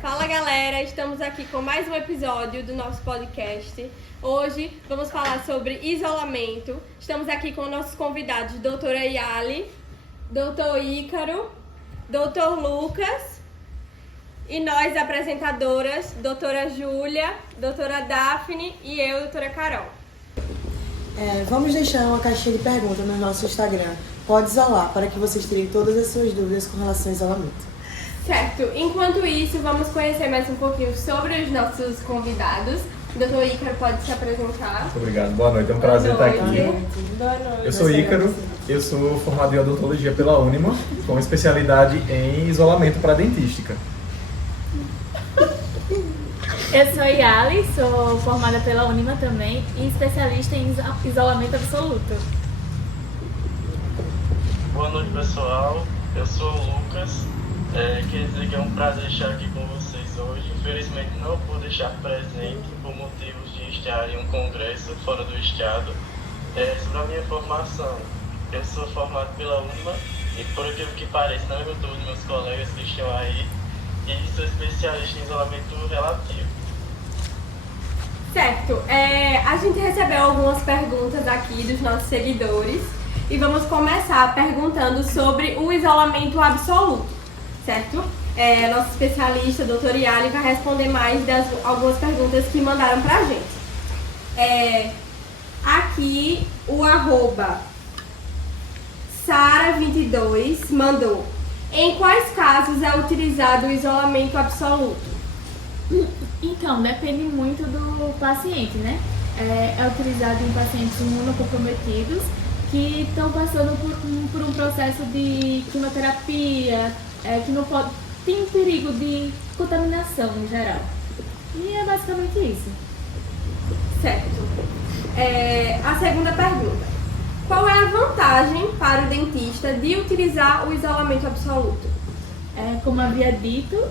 Fala galera, estamos aqui com mais um episódio do nosso podcast. Hoje vamos falar sobre isolamento. Estamos aqui com nossos convidados, doutora Yali, doutor Ícaro, doutor Lucas e nós apresentadoras, doutora Júlia, doutora Daphne e eu, doutora Carol. Vamos deixar uma caixinha de perguntas no nosso Instagram. Pode isolar, para que vocês tirem todas as suas dúvidas com relação ao isolamento. Certo, enquanto isso, vamos conhecer mais um pouquinho sobre os nossos convidados. O doutor Ícaro pode se apresentar. Muito obrigado, boa noite, é um prazer estar aqui. Boa noite. Eu sou Ícaro, eu sou formado em odontologia pela Unima, com especialidade em isolamento para dentística. Eu sou Yali, sou formada pela Unima também e especialista em isolamento absoluto. Boa noite, pessoal. Eu sou o Lucas. Quer dizer que é um prazer estar aqui com vocês hoje. Infelizmente não pude estar presente por motivos de estar em um congresso fora do estado. Sobre a minha formação, eu sou formado pela Unima e, por aquilo que parece, não eu estou dos meus colegas que estão aí, e sou especialista em isolamento relativo. Certo, a gente recebeu algumas perguntas aqui dos nossos seguidores e vamos começar perguntando sobre o isolamento absoluto, certo? Nosso especialista, doutor Yali, vai responder mais algumas perguntas que mandaram pra gente. Aqui o @Sara22 mandou: em quais casos é utilizado o isolamento absoluto? Então, depende muito do paciente, né? É utilizado em pacientes imunocomprometidos que estão passando por um processo de quimioterapia, que não pode, tem perigo de contaminação em geral. E é basicamente isso. Certo. A segunda pergunta: qual é a vantagem para o dentista de utilizar o isolamento absoluto? Como havia dito,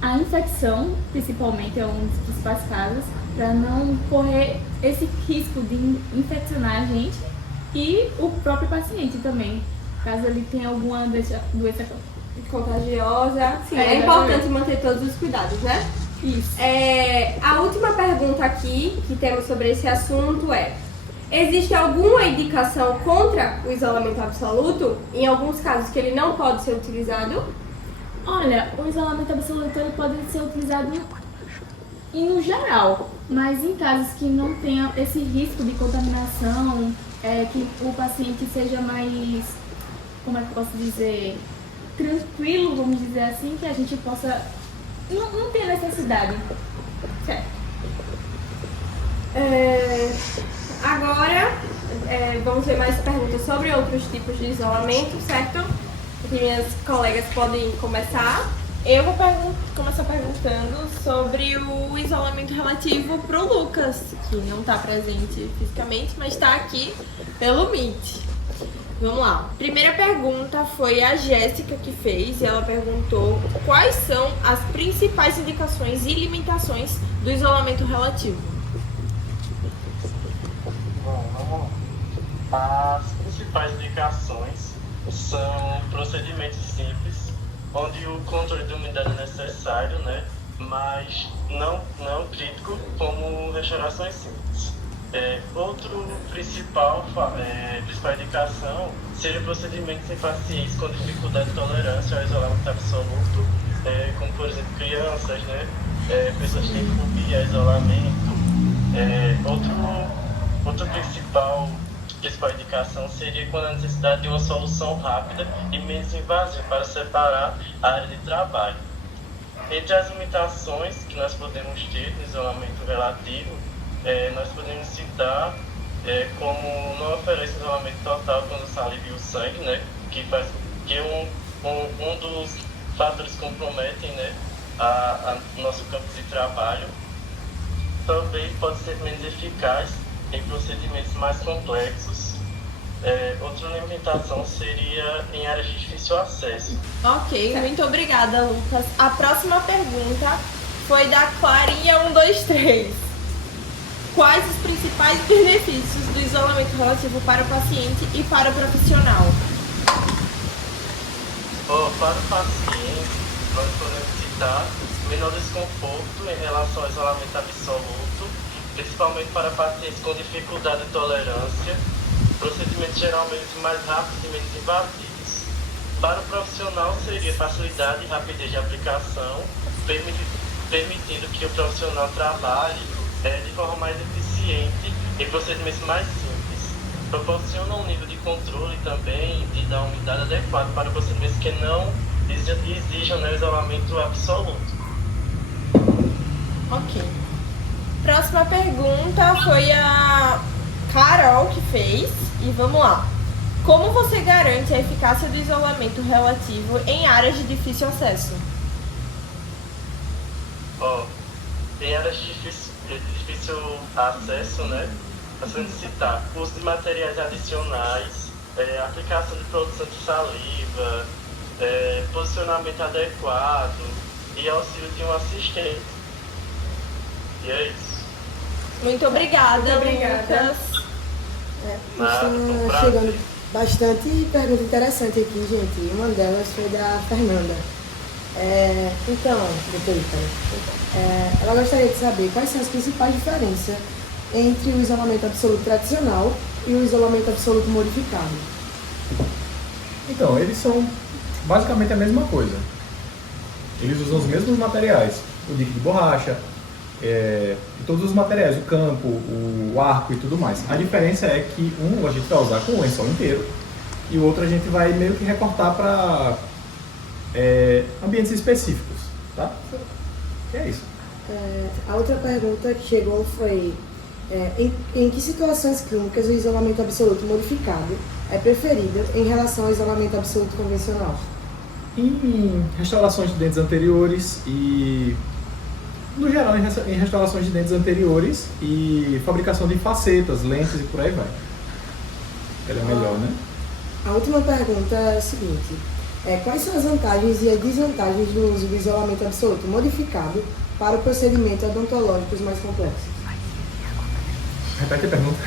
a infecção, principalmente, é um dos principais casos, para não correr esse risco de infeccionar a gente e o próprio paciente também, caso ele tenha alguma doença Contagiosa. Sim, É importante manter todos os cuidados, né? Isso. A última pergunta aqui que temos sobre esse assunto é: existe alguma indicação contra o isolamento absoluto? Em alguns casos que ele não pode ser utilizado? Olha, o isolamento absoluto ele pode ser utilizado no geral, mas em casos que não tenha esse risco de contaminação, que o paciente seja mais, como é que eu posso dizer, tranquilo, vamos dizer assim, que a gente possa não ter necessidade. Certo. Agora, vamos ver mais perguntas sobre outros tipos de isolamento, certo? Aqui minhas colegas podem começar. Eu vou começar perguntando sobre o isolamento relativo pro Lucas, que não está presente fisicamente, mas está aqui pelo Meet. Vamos lá. Primeira pergunta foi a Jéssica que fez, e ela perguntou quais são as principais indicações e limitações do isolamento relativo. Bom, vamos lá. As principais indicações são procedimentos simples, onde o controle de umidade é necessário, né? Mas não crítico, como restaurações simples. Outro principal indicação seria procedimentos em pacientes com dificuldade de tolerância ao isolamento absoluto, como por exemplo crianças, né? Pessoas que têm fobia a isolamento. Outra principal indicação seria quando a necessidade de uma solução rápida e menos invasiva para separar a área de trabalho. Entre as limitações que nós podemos ter no isolamento relativo, nós podemos citar como não oferece isolamento total quando se alivia o sangue, né, que é um dos fatores que comprometem, né, a nosso campo de trabalho. Também pode ser menos eficaz em procedimentos mais complexos. Outra limitação seria em áreas de difícil acesso. Ok, muito obrigada, Lucas. A próxima pergunta foi da Clarinha123. Quais os principais benefícios do isolamento relativo para o paciente e para o profissional? para o paciente, nós podemos citar menor desconforto em relação ao isolamento absoluto, principalmente para pacientes com dificuldade de tolerância, procedimentos geralmente mais rápidos e menos invasivos. Para o profissional seria facilidade e rapidez de aplicação, permitindo que o profissional trabalhe de forma mais eficiente em procedimentos mais simples. Proporciona um nível de controle também e da umidade adequado para procedimentos que não exijam o isolamento absoluto. Ok. Próxima pergunta foi a Carol que fez. E vamos lá. Como você garante a eficácia do isolamento relativo em áreas de difícil acesso? Em áreas de difícil acesso, né? Nós vamos citar uso de materiais adicionais, aplicação de produtos anti-saliva, posicionamento adequado e auxílio de um assistente. E é isso. Muito obrigada, obrigada. Lucas. Está chegando bastante pergunta interessante aqui, gente. Uma delas foi da Fernanda. Então, doutora Ícaro, ela gostaria de saber quais são as principais diferenças entre o isolamento absoluto tradicional e o isolamento absoluto modificado. Então, eles são basicamente a mesma coisa. Eles usam os mesmos materiais, o dique de borracha, todos os materiais, o campo, o arco e tudo mais. A diferença é que um a gente vai usar com o lençol inteiro e o outro a gente vai meio que recortar para ambientes específicos, tá? E é isso. A outra pergunta que chegou foi em que situações clínicas o isolamento absoluto modificado é preferido em relação ao isolamento absoluto convencional? Em restaurações de dentes anteriores e, no geral, em restaurações de dentes anteriores e fabricação de facetas, lentes e por aí vai. Ela é melhor, né? A última pergunta é a seguinte: quais são as vantagens e as desvantagens do uso do isolamento absoluto modificado para procedimentos odontológicos mais complexos? Repete a pergunta.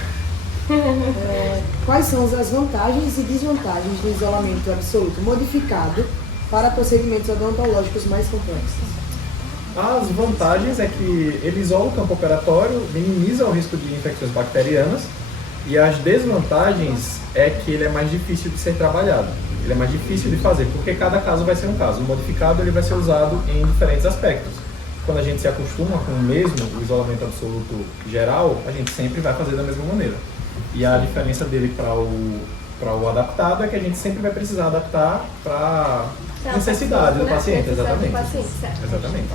Quais são as vantagens e desvantagens do isolamento absoluto modificado para procedimentos odontológicos mais complexos? As vantagens é que ele isola o campo operatório, minimiza o risco de infecções bacterianas, e as desvantagens é que ele é mais difícil de ser trabalhado. Ele é mais difícil de fazer, porque cada caso vai ser um caso. O modificado ele vai ser usado em diferentes aspectos. Quando a gente se acostuma com o isolamento absoluto geral, a gente sempre vai fazer da mesma maneira. E a diferença dele para o adaptado é que a gente sempre vai precisar adaptar para a necessidade do paciente. Exatamente. Exatamente.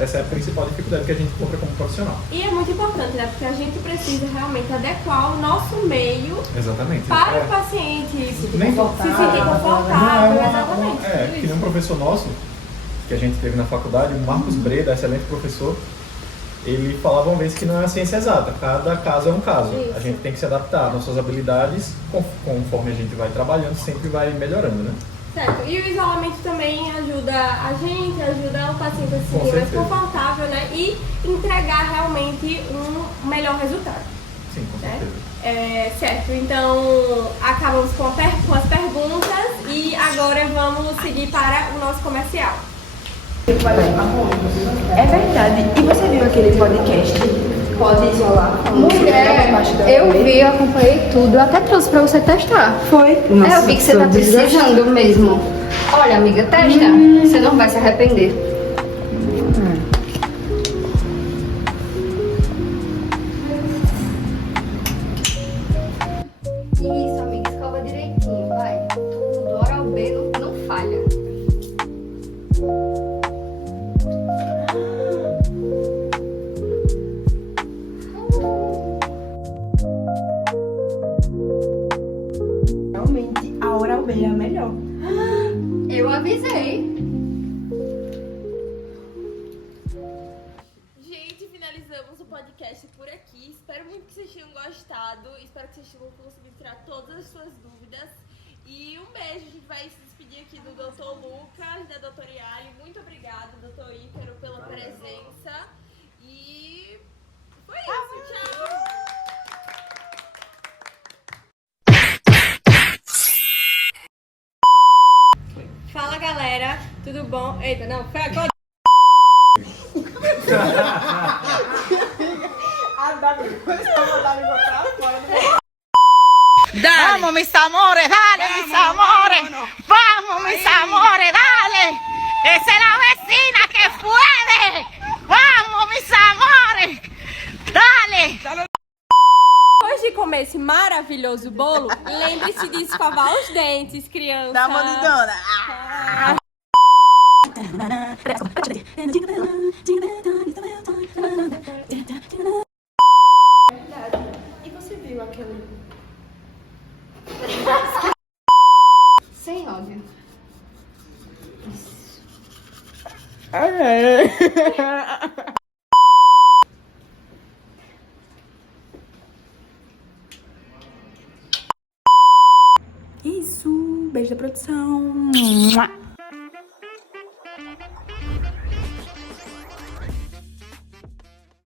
Essa é a principal dificuldade que a gente encontra como profissional. E é muito importante, né? Porque a gente precisa realmente adequar o nosso meio Exatamente. para o paciente se sentir Nem confortável. Exatamente. Que nem um professor nosso, que a gente teve na faculdade, o Marcos Breda, excelente professor, ele falava uma vez que não é a ciência exata, cada caso é um caso. Isso. A gente tem que se adaptar, nossas habilidades, conforme a gente vai trabalhando, sempre vai melhorando, né? Certo. E o isolamento também ajuda a gente, ajuda o paciente a se sentir mais confortável, né? E entregar realmente um melhor resultado. Sim, com certeza. Certo, então acabamos com as perguntas e agora vamos seguir para o nosso comercial. É verdade. E você viu aquele podcast? Pode isolar? Mulher, eu vi, acompanhei tudo, eu até trouxe pra você testar. Foi? Eu vi que você tá precisando mesmo. Olha, amiga, testa. Você não vai se arrepender. Isso, amiga, escova direitinho, vai. Tudo, Oral B não falha. Realmente, a Oral B é a melhor. Eu avisei. Gente, finalizamos o podcast por aqui. Espero muito que vocês tenham gostado. Espero que vocês tenham conseguido tirar todas as suas dúvidas. E um beijo. A gente vai se despedir aqui do Dr. Lucas, da doutora Yali. Muito obrigada, Dr. Ícaro, pela presença. E foi isso. Tchau. Fala galera, tudo bom? Eita, não, foi agora. Vamos, mis amores, dale, mis amores. Vamos, mis amores, dale. Esa es la vecina que puede. Vamos, mis amores. Dale. Depois de comer esse maravilhoso bolo, lembre-se de escovar os dentes, criança. Dá uma lidona. E você viu aquele... Sem ódio. Isso, beijo da produção.